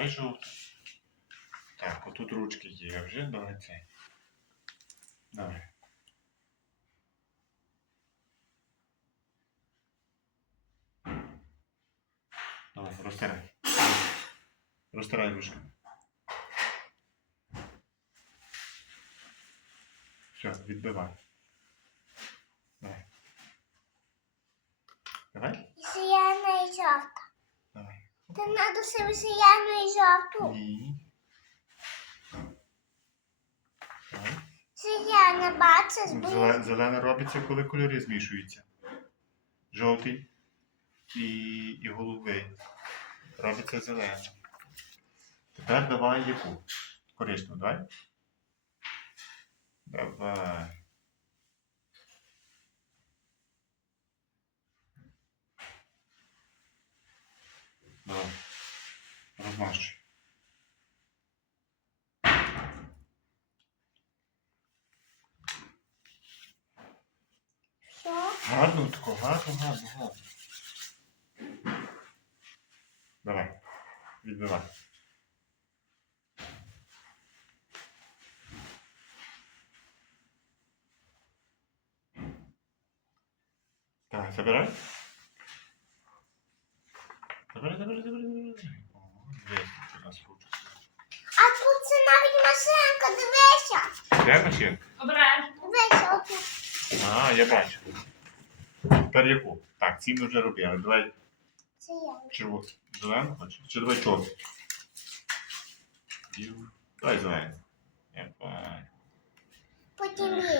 Давай. Так, отут ручки є вже, давай цей. Давай. Давай, розтирай. Розтирай ручки. Все, відбивай. Давай. Давай? Сіяна і Ти надо себе сіяну і жовту. Ні. Сіяна, бачиш, бо Зеле- Зелене робиться, коли кольори змішуються. Жовтий і, і голубий. Робиться зелене. Тепер давай яку? Коричневу, давай. Давай. Давай. Що? Гарно, тако, гарно, гарно, гарно. Давай, відбивай. Так, забирай. Забирай, забирай, забирай, забирай. А тут це навіть машинка, дивися. Де машинка? Обережно. Дивися, отут. А, я бачу. Тепер яку? Так, ці ми вже робили. Давай Сіяна. червону. Зелену хочеш? Чи давай чорну? Ю. Давай зелену. Давай. Потім її.